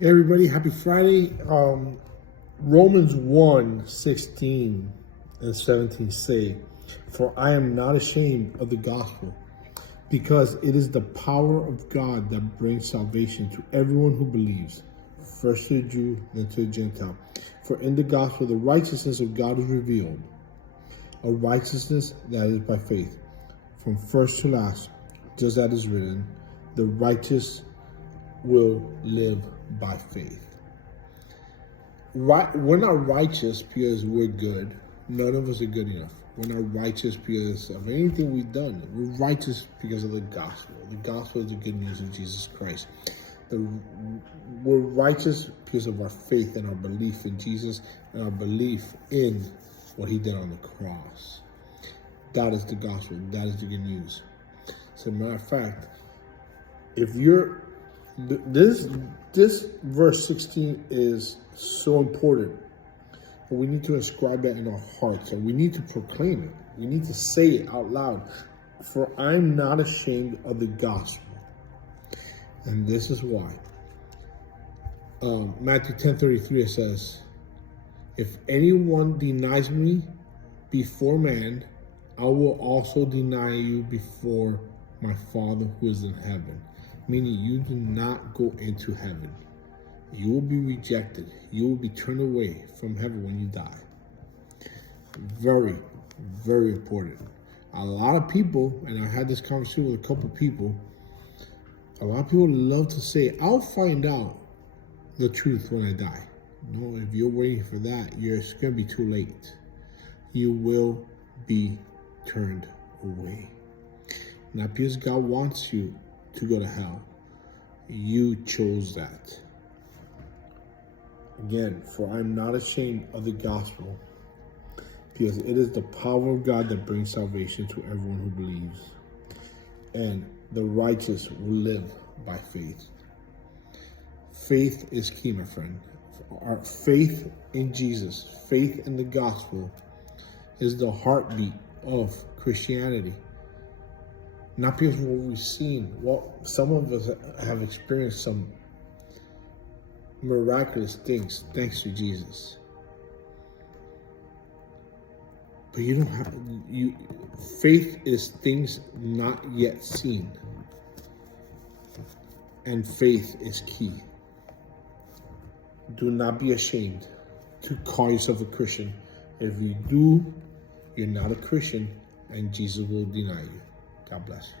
Hey everybody, happy Friday. Romans 1:16 and 17 say, "For I am not ashamed of the gospel, because it is the power of God that brings salvation to everyone who believes, first to the Jew, then to the Gentile. For in the gospel the righteousness of God is revealed, a righteousness that is by faith, from first to last, just as it is written, the righteous will live by faith." Right, we're not righteous because we're good. None of us are good enough. We're not righteous because of anything we've done. We're righteous because of the gospel. The gospel is the good news of Jesus Christ. We're righteous because of our faith and our belief in Jesus and our belief in what he did on the cross. That is the gospel. That is the good news. So, matter of fact, if you're this verse 16 is so important. We need to inscribe that in our hearts, and we need to proclaim it. We need to say it out loud. For I'm not ashamed of the gospel, and this is why. Matthew 10:33 says, "If anyone denies me before man, I will also deny you before my Father who is in heaven." Meaning you do not go into heaven. You will be rejected. You will be turned away from heaven when you die. Very, very important. A lot of people, and I had this conversation with a couple people, a lot of people love to say, "I'll find out the truth when I die." No, if you're waiting for that, it's going to be too late. You will be turned away. Not because God wants you to go to hell. You chose that. Again, for I am not ashamed of the gospel, because it is the power of God that brings salvation to everyone who believes. And the righteous will live by faith. Faith is key, my friend. Our faith in Jesus, faith in the gospel, is the heartbeat of Christianity. Not because of what we've seen. Well, some of us have experienced some miraculous things thanks to Jesus. But you don't have faith is things not yet seen. And faith is key. Do not be ashamed to call yourself a Christian. If you do, you're not a Christian, and Jesus will deny you. God bless you.